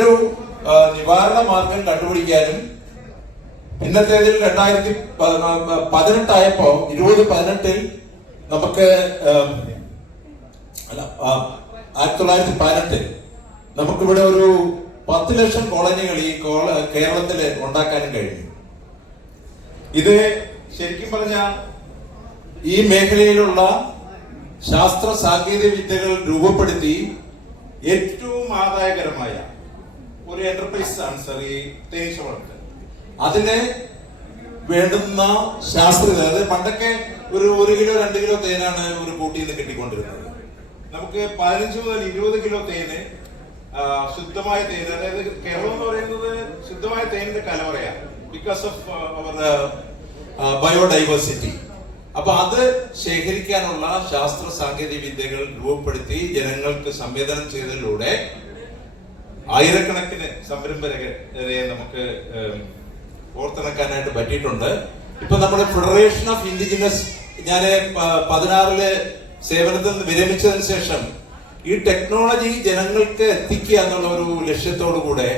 ഒരു നിവാരണ മാർഗം കണ്ടുപിടിക്കാനും ഇന്നത്തേതിൽ രണ്ടായിരത്തി പതിനെട്ടായപ്പോ ഇരുപത് പതിനെട്ടിൽ നമുക്ക് അല്ല ആയിരത്തി തൊള്ളായിരത്തി പതിനെട്ടിൽ നമുക്കിവിടെ ഒരു പത്ത് ലക്ഷം കോളനികൾ ഈ കേരളത്തിൽ ഉണ്ടാക്കാനും കഴിഞ്ഞു. ഇത് ശരിക്കും പറഞ്ഞ ഈ മേഖലയിലുള്ള ശാസ്ത്ര സാങ്കേതിക വിദ്യകൾ രൂപപ്പെടുത്തി ഏറ്റവും ആദായകരമായ ഒരു എന്റർപ്രൈസ് ആണ് സർ ഈ തേനീച്ച വളർത്തൽ അതിന് വേണ്ടുന്ന ശാസ്ത്രീയത അതായത് പണ്ടൊക്കെ ഒരു ഒരു കിലോ രണ്ട് കിലോ തേനാണ് ഒരു കൂട്ടിയിൽ നിന്ന് കിട്ടിക്കൊണ്ടിരുന്നത്. നമുക്ക് പതിനഞ്ച് മുതൽ ഇരുപത് കിലോ തേന് ശുദ്ധമായ തേൻ അതായത് കേരളം എന്ന് പറയുന്നത് ശുദ്ധമായ തേനിന്റെ കലവറയാണ് ബിക്കോസ് ഓഫ് അവർ ബയോഡൈവേഴ്സിറ്റി അപ്പൊ അത് ശേഖരിക്കാനുള്ള ശാസ്ത്ര സാങ്കേതിക വിദ്യകൾ രൂപപ്പെടുത്തി ജനങ്ങൾക്ക് സംവേദനം ചെയ്തതിലൂടെ ആയിരക്കണക്കിന് സംരംഭകരെ നമുക്ക് ഓർത്തിണക്കാനായിട്ട് പറ്റിയിട്ടുണ്ട്. ഇപ്പൊ നമ്മുടെ ഫെഡറേഷൻ ഓഫ് ഇൻഡിജിനസ് ഞാൻ പതിനാറിൽ സേവനത്തിൽ നിന്ന് വിരമിച്ചതിന് ശേഷം ഈ ടെക്നോളജി ജനങ്ങൾക്ക് എത്തിക്കുക എന്നുള്ള ഒരു ലക്ഷ്യത്തോടു കൂടെ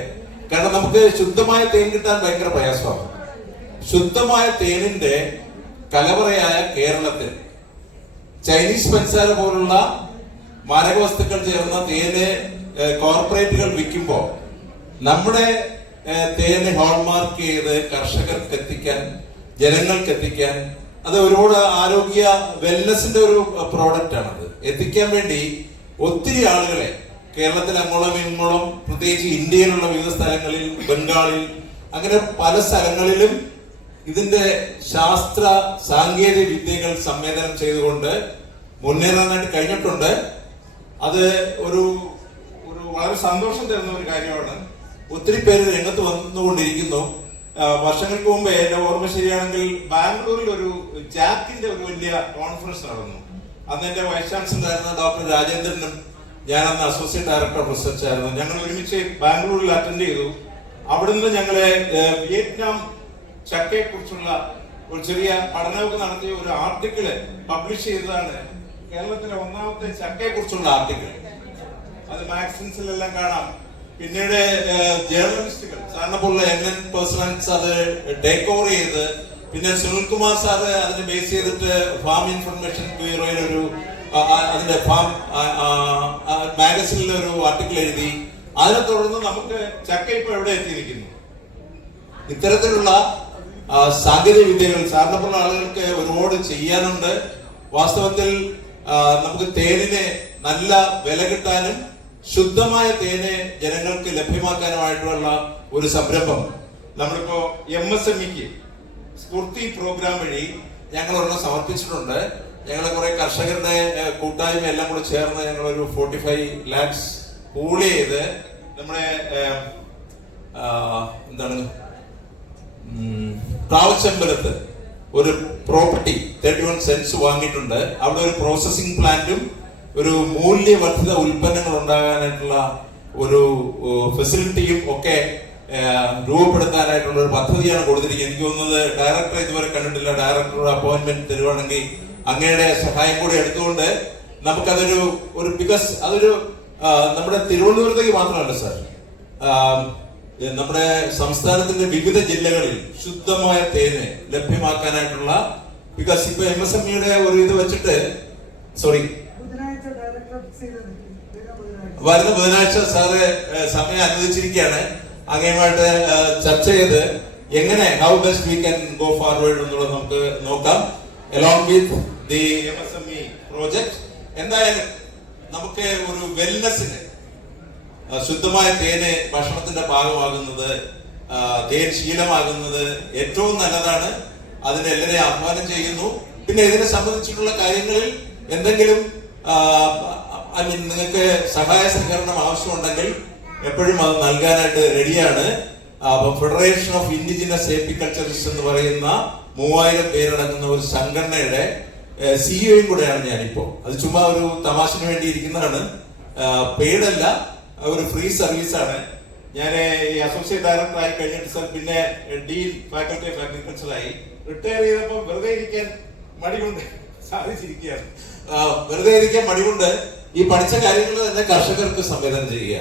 കാരണം നമുക്ക് ശുദ്ധമായ തേൻ കിട്ടാൻ ഭയങ്കര പ്രയാസമാണ്. ശുദ്ധമായ തേനിന്റെ കലവറയായ കേരളത്തിൽ ചൈനീസ് പഞ്ചസാര പോലുള്ള മാരക വസ്തുക്കൾ ചേർന്ന തേന് കോർപ്പറേറ്റുകൾ വിൽക്കുമ്പോൾ നമ്മുടെ തേന് ഹോൾമാർക്ക് ചെയ്ത് കർഷകർക്ക് എത്തിക്കാൻ ജനങ്ങൾക്ക് എത്തിക്കാൻ അത് ഒരുപാട് ആരോഗ്യ വെൽനസിന്റെ ഒരു പ്രോഡക്റ്റ് ആണത്. എത്തിക്കാൻ വേണ്ടി ഒത്തിരി ആളുകളെ കേരളത്തിൽ അങ്ങോളം ഇങ്ങോളം പ്രത്യേകിച്ച് ഇന്ത്യയിലുള്ള വിവിധ സ്ഥലങ്ങളിൽ ബംഗാളിൽ അങ്ങനെ പല സ്ഥലങ്ങളിലും ഇതിന്റെ ശാസ്ത്ര സാങ്കേതിക വിദ്യകൾ സംവേദനം ചെയ്തുകൊണ്ട് മുന്നേറാനായിട്ട് കഴിഞ്ഞിട്ടുണ്ട്. അത് ഒരു വളരെ സന്തോഷം തരുന്ന ഒരു കാര്യമാണ്. ഒത്തിരി പേര് രംഗത്ത് വന്നുകൊണ്ടിരിക്കുന്നു. വർഷങ്ങൾക്ക് മുമ്പ് എന്റെ ഓർമ്മ ശരിയാണെങ്കിൽ ബാംഗ്ലൂരിൽ ഒരു ജാക്കിന്റെ ഒരു വലിയ കോൺഫറൻസ് നടന്നു. അന്ന് എന്റെ വൈസ് ചാൻസലർ ആയിരുന്ന ഡോക്ടർ രാജേന്ദ്രനും ഞാൻ അന്ന് അസോസിയേറ്റ് ഡയറക്ടർ റിസർച്ച് ആയിരുന്നു. ഞങ്ങൾ ഒരുമിച്ച് ബാംഗ്ലൂരിൽ അറ്റൻഡ് ചെയ്തു. അവിടുന്ന് ഞങ്ങളെ വിയറ്റ്നാം ചക്കയെ കുറിച്ചുള്ള ഒരു ചെറിയ പഠനമൊക്കെ നടത്തിയ ഒരു ആർട്ടിക്കിൾ പബ്ലിഷ് ചെയ്തതാണ് കേരളത്തിലെ ഒന്നാമത്തെ ചക്കയെ കുറിച്ചുള്ള ആർട്ടിക്കിൾ അത് മാഗസിൻസിലെല്ലാം കാണാം. പിന്നീട് ജേർണലിസ്റ്റുകൾ സാറിനെ പോലുള്ള എൻ പേഴ്സണൽസ് അത് ടേക്ക് ചെയ്ത് പിന്നെ സുനിൽകുമാർ സാറ് അതിന് ബേസ് ചെയ്തിട്ട് ഫാം ഇൻഫർമേഷൻ ബ്യൂറോയിൽ ഒരു അതിന്റെ ഫാം മാഗസിനിലെ ഒരു ആർട്ടിക്കിൾ എഴുതി. അതിനെ തുടർന്ന് നമുക്ക് ചക്ക ഇപ്പൊ എവിടെ എത്തിയിരിക്കുന്നു? ഇത്തരത്തിലുള്ള സാങ്കേതിക വിദ്യകൾ സാറിനെ പോലുള്ള ആളുകൾക്ക് ഒരുപാട് ചെയ്യാനുണ്ട്. വാസ്തവത്തിൽ നമുക്ക് തേനിനെ നല്ല വില കിട്ടാനും ശുദ്ധമായ തേനെ ജനങ്ങൾക്ക് ലഭ്യമാക്കാനുമായിട്ടുള്ള ഒരു സംരംഭം. നമ്മളിപ്പോ എം എസ് എം ഇക്ക് സ്ഫൂർത്തി പ്രോഗ്രാം വഴി ഞങ്ങൾ ഒരെണ്ണം സമർപ്പിച്ചിട്ടുണ്ട്. ഞങ്ങൾ കുറെ കർഷകരുടെ കൂട്ടായ്മ എല്ലാം കൂടെ ചേർന്ന് ഞങ്ങൾ ഒരു ഫോർട്ടി ഫൈവ് ലാക്സ് പൂൾ ചെയ്ത് നമ്മുടെ എന്താണ്? പ്രാവച്ചമ്പലത്ത് ഒരു പ്രോപ്പർട്ടി തേർട്ടി വൺ സെൻസ് വാങ്ങിയിട്ടുണ്ട്. അവിടെ ഒരു പ്രോസസ്സിംഗ് പ്ലാന്റും ഒരു മൂല്യവർദ്ധിത ഉൽപ്പന്നങ്ങൾ ഉണ്ടാകാനായിട്ടുള്ള ഒരു ഫെസിലിറ്റിയും ഒക്കെ രൂപപ്പെടുത്താനായിട്ടുള്ള ഒരു പദ്ധതിയാണ് കൊടുത്തിരിക്കുന്നത്. എനിക്ക് തോന്നുന്നത് ഡയറക്ടർ ഇതുവരെ കണ്ടിട്ടില്ല. ഡയറക്ടറുടെ അപ്പോയിന്റ്മെന്റ് തരുവാണെങ്കിൽ അങ്ങയുടെ സഹായം കൂടി എടുത്തുകൊണ്ട് നമുക്കതൊരു ഒരു ബിക്കോസ് അതൊരു നമ്മുടെ തിരുവനന്തപുരത്തേക്ക് മാത്രമല്ല സാർ നമ്മുടെ സംസ്ഥാനത്തിന്റെ വിവിധ ജില്ലകളിൽ ശുദ്ധമായ തേന് ലഭ്യമാക്കാനായിട്ടുള്ള ബിക്കോസ് ഇപ്പൊ എം എസ് എം ഇയുടെ ഒരു ഇത് വെച്ചിട്ട് സോറി ബുധനാഴ്ച ഡയറക്ടർ ഫിക്സ് ചെയ്തത് വരുന്ന ബുധനാഴ്ച സാറ് സമയം അനുവദിച്ചിരിക്കുകയാണ്. അങ്ങയുമായിട്ട് ചർച്ച ചെയ്ത് എങ്ങനെ how best we can go forward എന്നുള്ളത് നമുക്ക് നോക്കാം. Along with the M S M E project എന്തായാലും നമുക്ക് ഒരു വെൽനെസ്സിന് ശുദ്ധമായ തേന് ഭക്ഷണത്തിന്റെ ഭാഗമാകുന്നത് തേൻ ശീലമാകുന്നത് ഏറ്റവും നല്ലതാണ്. അതിന് എല്ലാവരെയും ആഹ്വാനം ചെയ്യുന്നു. പിന്നെ ഇതിനെ സംബന്ധിച്ചിട്ടുള്ള കാര്യങ്ങളിൽ എന്തെങ്കിലും നിങ്ങൾക്ക് സഹായ സഹകരണം ആവശ്യമുണ്ടെങ്കിൽ എപ്പോഴും അത് നൽകാനായിട്ട് റെഡിയാണ്. അപ്പം ഫെഡറേഷൻ ഓഫ് ഇൻഡിജിനസ് ഏപ്പിക്കൾച്ചറിസ്റ്റ് എന്ന് പറയുന്ന മൂവായിരം പേരടങ്ങുന്ന ഒരു സംഘടനയുടെ സിഇഒയും കൂടെയാണ് ഞാനിപ്പോ. അത് ചുമ്മാ ഒരു തമാശന് വേണ്ടി ഇരിക്കുന്നതാണ്. പെയ്ഡല്ല ഒരു ഫ്രീ സർവീസ് ആണ് ഞാൻ ഈ അസോസിയേറ്റ് ഡയറക്ടറായി കഴിഞ്ഞിട്ട് സാർ പിന്നെ ഡീൻ ഫാക്കൽറ്റി ഓഫ് അഗ്രികൾച്ചർ ആയി. റിട്ടയർ ചെയ്തപ്പോൾ വെറുതെ ഇരിക്കാൻ മടികൊണ്ട് സാധിച്ചിരിക്കുകയാണ് വെറുതെ ഇരിക്കാൻ മടികൊണ്ട് ഈ പഠിച്ച കാര്യങ്ങൾ തന്നെ കർഷകർക്ക് സംവേദനം ചെയ്യുക